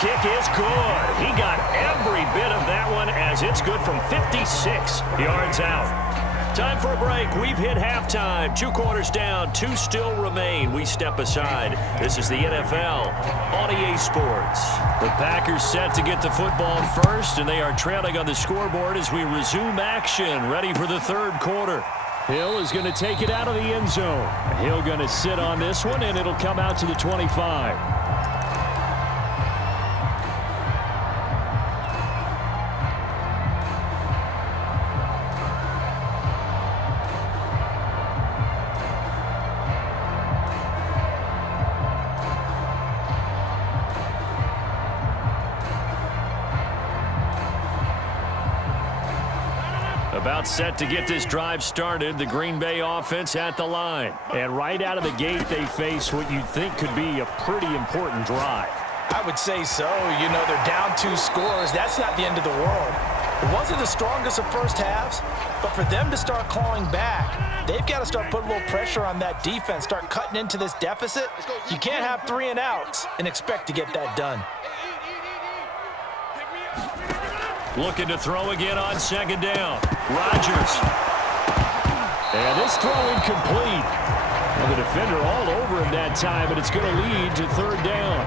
kick is good. He got every bit of that one as it's good from 56 yards out. Time for a break. We've hit halftime. 2 quarters down. 2 still remain. We step aside. This is the NFL on EA Sports. The Packers set to get the football first, and they are trailing on the scoreboard as we resume action. Ready for the third quarter. Hill is going to take it out of the end zone. Hill going to sit on this one, and it'll come out to the 25. About set to get this drive started. The Green Bay offense at the line. And right out of the gate, they face what you'd think could be a pretty important drive. I would say so. You know, they're down 2 scores. That's not the end of the world. It wasn't the strongest of first halves, but for them to start clawing back, they've got to start putting a little pressure on that defense, start cutting into this deficit. You can't have 3 and outs and expect to get that done. Looking to throw again on second down. Rodgers. And this throw incomplete. And the defender all over him that time, but it's going to lead to third down.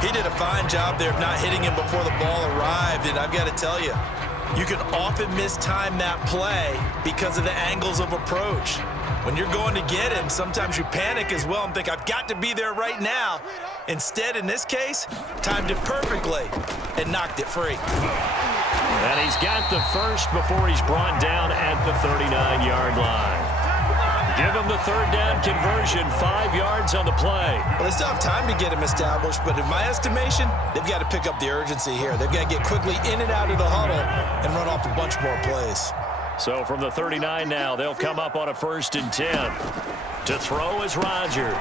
He did a fine job there of not hitting him before the ball arrived, and I've got to tell you, you can often mistime that play because of the angles of approach. When you're going to get him, sometimes you panic as well and think, I've got to be there right now. Instead, in this case, timed it perfectly and knocked it free. And he's got the first before he's brought down at the 39-yard line. Give him the third down conversion, 5 yards on the play. Well, they still have time to get him established, but in my estimation, they've got to pick up the urgency here. They've got to get quickly in and out of the huddle and run off a bunch more plays. So from the 39 now, they'll come up on a 1st and 10. To throw is Rodgers.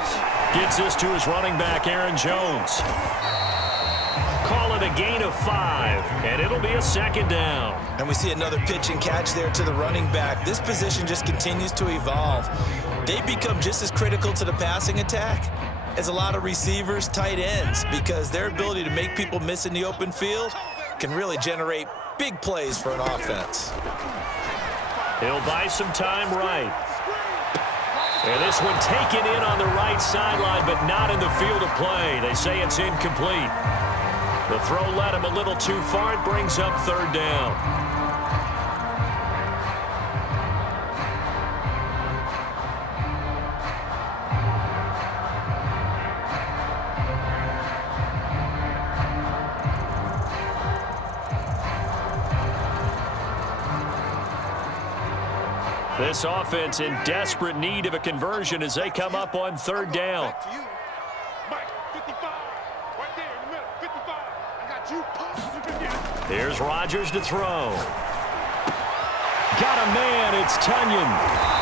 Gets this to his running back, Aaron Jones. Call it a gain of 5, and it'll be a 2nd down. And we see another pitch and catch there to the running back. This position just continues to evolve. They become just as critical to the passing attack as a lot of receivers, tight ends, because their ability to make people miss in the open field can really generate big plays for an offense. He'll buy some time right. And this one taken in on the right sideline, but not in the field of play. They say it's incomplete. The throw led him a little too far. It brings up third down. This offense in desperate need of a conversion as they come up on third down. Here's Rodgers to throw. Got a man, it's Tunyon.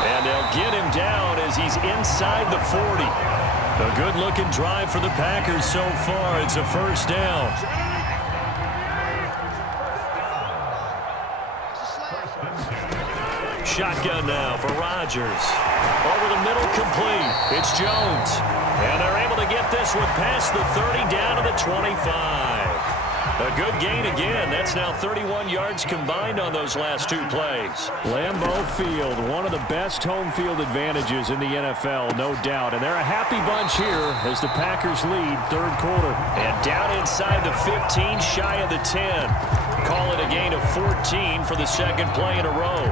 And they'll get him down as he's inside the 40. A good-looking drive for the Packers so far. It's a first down. Shotgun now for Rodgers. Over the middle, complete. It's Jones. And they're able to get this one past the 30 down to the 25. A good gain again. That's now 31 yards combined on those last 2 plays. Lambeau Field, one of the best home field advantages in the NFL, no doubt. And they're a happy bunch here as the Packers lead third quarter. And down inside the 15, shy of the 10. Call it a gain of 14 for the second play in a row.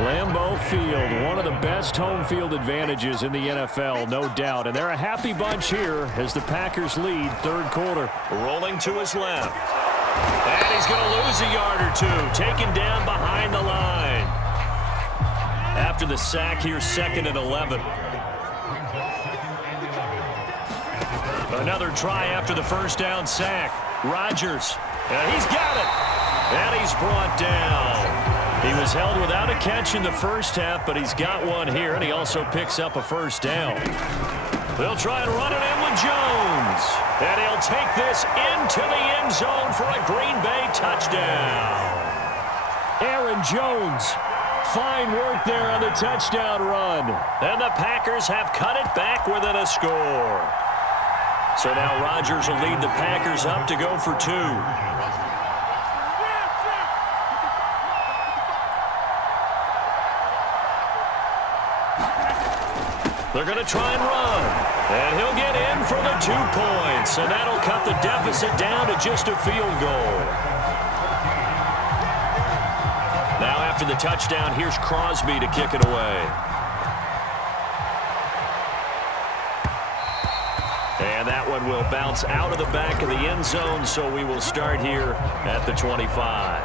Lambeau Field, one of the best home field advantages in the NFL, no doubt. And they're a happy bunch here as the Packers lead third quarter. Rolling to his left. And he's going to lose a yard or 2. Taken down behind the line. After the sack here, 2nd and 11. Another try after the first down sack. Rodgers. And he's got it. And he's brought down. He was held without a catch in the first half, but he's got one here, and he also picks up a first down. They'll try and run it in with Jones. And he'll take this into the end zone for a Green Bay touchdown. Aaron Jones. Fine work there on the touchdown run. And the Packers have cut it back within a score. So now Rodgers will lead the Packers up to go for 2. They're going to try and run. And he'll get in for the 2 points. And that'll cut the deficit down to just a field goal. Now after the touchdown, here's Crosby to kick it away. And that one will bounce out of the back of the end zone, so we will start here at the 25.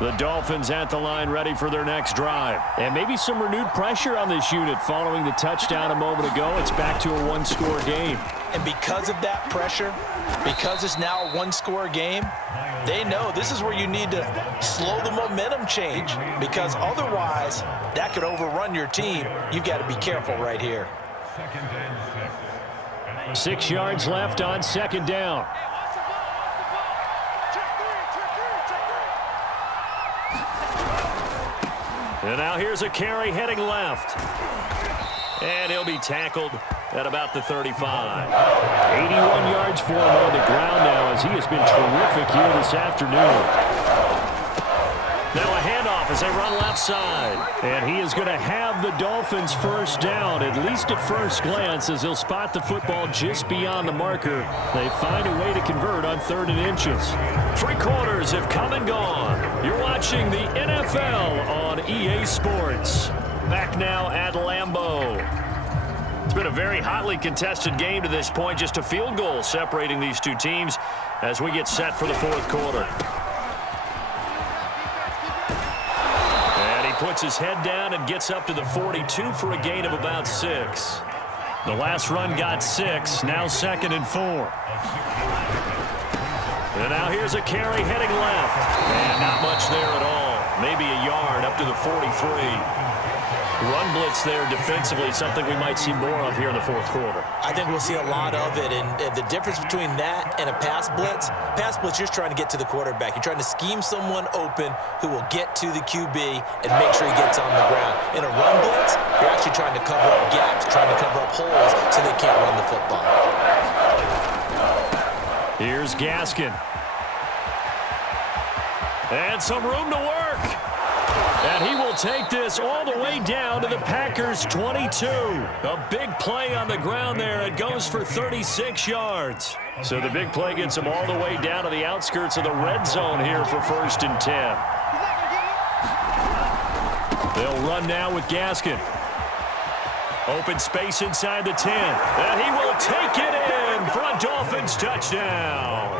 The Dolphins at the line ready for their next drive. And maybe some renewed pressure on this unit following the touchdown a moment ago. It's back to a one-score game. And because of that pressure, because it's now a one-score game, they know this is where you need to slow the momentum change, because otherwise that could overrun your team. You've got to be careful right here. 6 yards left on second down. And now here's a carry heading left. And he'll be tackled at about the 35. 81 yards for him on the ground now, as he has been terrific here this afternoon. Now a handoff as they run left side. And he is going to have the Dolphins first down, at least at first glance, as he'll spot the football just beyond the marker. They find a way to convert on 3rd and inches. 3 quarters have come and gone. You're watching the NFL on EA Sports. Back now at Lambeau. It's been a very hotly contested game to this point. Just a field goal separating these two teams as we get set for the 4th quarter. And he puts his head down and gets up to the 42 for a gain of about 6. The last run got 6. Now 2nd and 4. And now here's a carry heading left. And not much there at all. Maybe a yard up to the 43. Run blitz there defensively, something we might see more of here in the 4th quarter. I think we'll see a lot of it, and the difference between that and a pass blitz, you're trying to get to the quarterback. You're trying to scheme someone open who will get to the QB and make sure he gets on the ground. In a run blitz, you're actually trying to cover up gaps, trying to cover up holes so they can't run the football. Here's Gaskin. And some room to work. And he will take this all the way down to the Packers' 22. A big play on the ground there. It goes for 36 yards. So the big play gets him all the way down to the outskirts of the red zone here for 1st and 10. They'll run now with Gaskin. Open space inside the 10. And he will take it in for a Dolphins touchdown.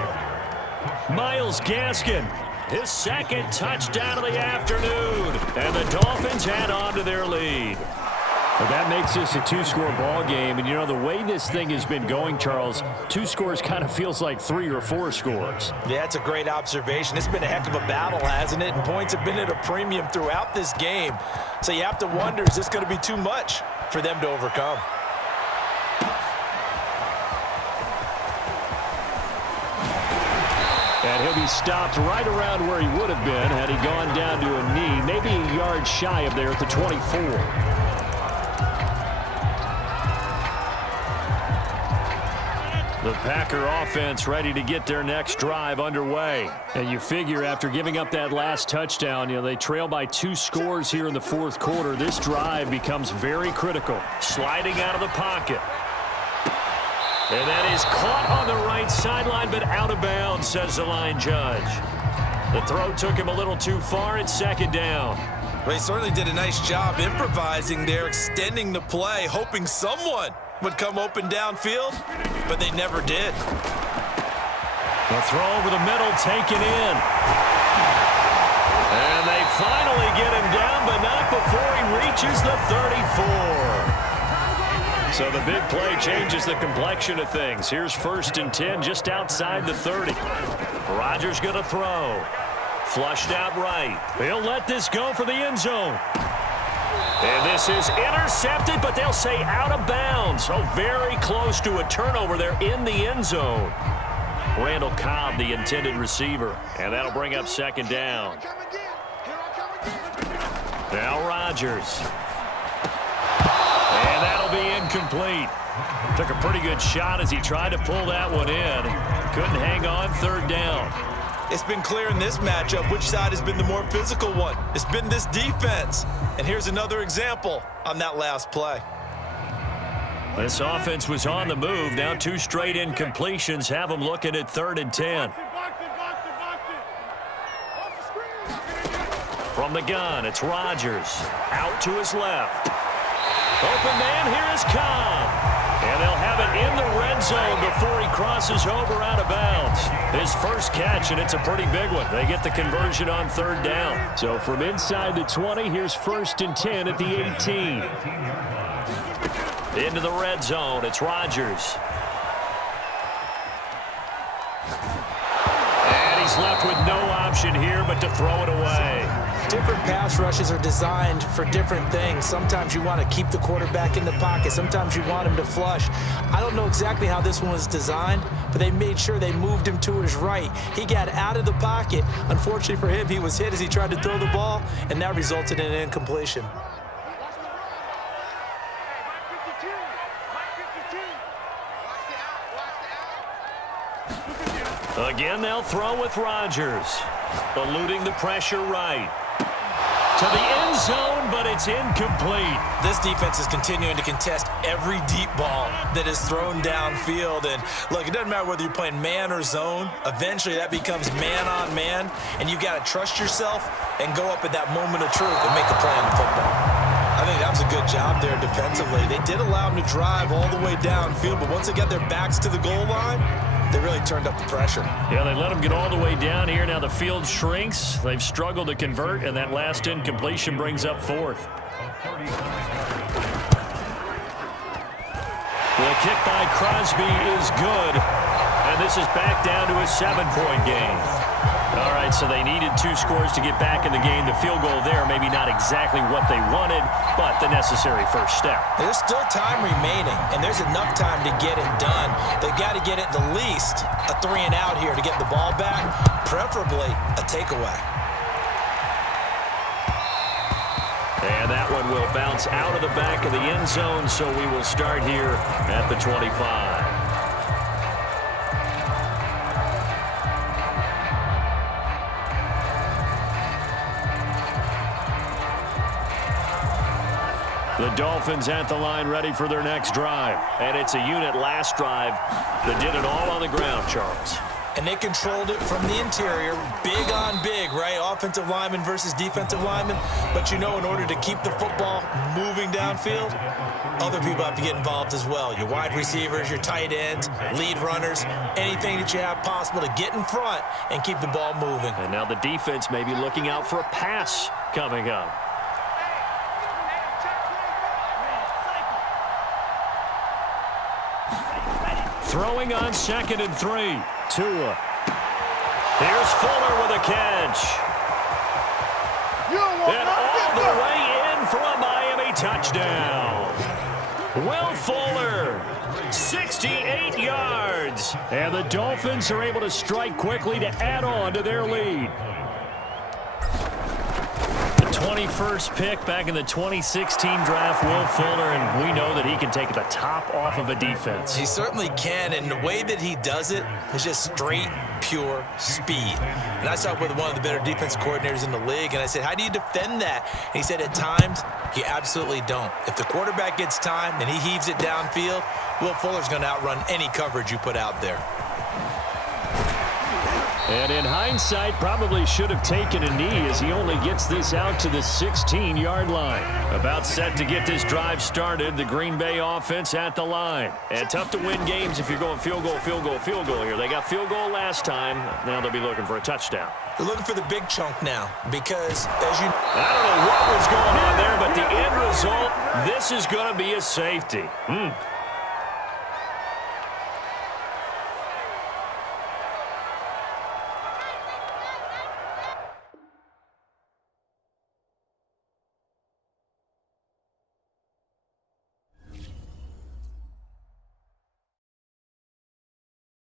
Myles Gaskin. His 2nd touchdown of the afternoon. And the Dolphins add on to their lead. Well, that makes this a 2-score ball game. And, you know, the way this thing has been going, Charles, 2 scores kind of feels like 3 or 4 scores. Yeah, that's a great observation. It's been a heck of a battle, hasn't it? And points have been at a premium throughout this game. So you have to wonder, is this going to be too much for them to overcome? And he'll be stopped right around where he would have been had he gone down to a knee, maybe a yard shy of there at the 24. The Packer offense ready to get their next drive underway. And you figure after giving up that last touchdown, you know, they trail by 2 scores here in the 4th quarter. This drive becomes very critical. Sliding out of the pocket. And that is caught on the right sideline, but out of bounds, says the line judge. The throw took him a little too far. It's 2nd down. Well, he certainly did a nice job improvising there, extending the play, hoping someone would come open downfield, but they never did. The throw over the middle taken in. And they finally get him down, but not before he reaches the 34. So the big play changes the complexion of things. Here's 1st and 10 just outside the 30. Rodgers going to throw. Flushed out right. He'll let this go for the end zone. And this is intercepted, but they'll say out of bounds. So very close to a turnover there in the end zone. Randall Cobb, the intended receiver. And that'll bring up 2nd down. Now Rodgers. And that'll be incomplete. Took a pretty good shot as he tried to pull that one in. Couldn't hang on, third down. It's been clear in this matchup which side has been the more physical one. It's been this defense. And here's another example on that last play. This offense was on the move. Now 2 straight incompletions have them looking at 3rd and 10. From the gun, it's Rodgers. Out to his left. Open man, here is Cobb. And they'll have it in the red zone before he crosses over out of bounds. His first catch, and it's a pretty big one. They get the conversion on 3rd down. So from inside the 20, here's 1st and 10 at the 18. Into the red zone, it's Rodgers. And he's left with no option here but to throw it away. Different pass rushes are designed for different things. Sometimes you want to keep the quarterback in the pocket. Sometimes you want him to flush. I don't know exactly how this one was designed, but they made sure they moved him to his right. He got out of the pocket. Unfortunately for him, he was hit as he tried to throw the ball, and that resulted in an incompletion. Again, they'll throw with Rodgers. Eluding the pressure right. To the end zone, but it's incomplete. This defense is continuing to contest every deep ball that is thrown downfield. And look, it doesn't matter whether you're playing man or zone. Eventually, that becomes man on man. And you got to trust yourself and go up at that moment of truth and make a play on the football. I think that was a good job there defensively. They did allow them to drive all the way downfield, but once they got their backs to the goal line, they really turned up the pressure. Yeah, they let them get all the way down here. Now the field shrinks. They've struggled to convert, and that last incompletion brings up 4th. The kick by Crosby is good, and this is back down to a 7-point game. All right, so they needed 2 scores to get back in the game. The field goal there, maybe not exactly what they wanted, but the necessary first step. There's still time remaining, and there's enough time to get it done. They've got to get at the least a 3-and-out here to get the ball back, preferably a takeaway. And that one will bounce out of the back of the end zone, so we will start here at the 25. The Dolphins at the line ready for their next drive. And it's a unit last drive that did it all on the ground, Charles. And they controlled it from the interior, big on big, right? Offensive lineman versus defensive lineman. But you know, in order to keep the football moving downfield, other people have to get involved as well. Your wide receivers, your tight ends, lead runners, anything that you have possible to get in front and keep the ball moving. And now the defense may be looking out for a pass coming up. Throwing on 2nd and 3. Tua. Here's Fuller with a catch. And all the way in for a Miami touchdown. Will Fuller, 68 yards. And the Dolphins are able to strike quickly to add on to their lead. 21st pick back in the 2016 draft, Will Fuller, and we know that he can take the top off of a defense. He certainly can, and the way that he does it is just straight, pure speed. And I talked with one of the better defense coordinators in the league, and I said, how do you defend that? And he said, at times, you absolutely don't. If the quarterback gets time and he heaves it downfield, Will Fuller's going to outrun any coverage you put out there. And in hindsight, probably should have taken a knee as he only gets this out to the 16-yard line. About set to get this drive started, the Green Bay offense at the line. And tough to win games if you're going field goal, field goal, field goal here. They got field goal last time. Now they'll be looking for a touchdown. They're looking for the big chunk now because, as you... I don't know what was going on there, but the end result, this is going to be a safety.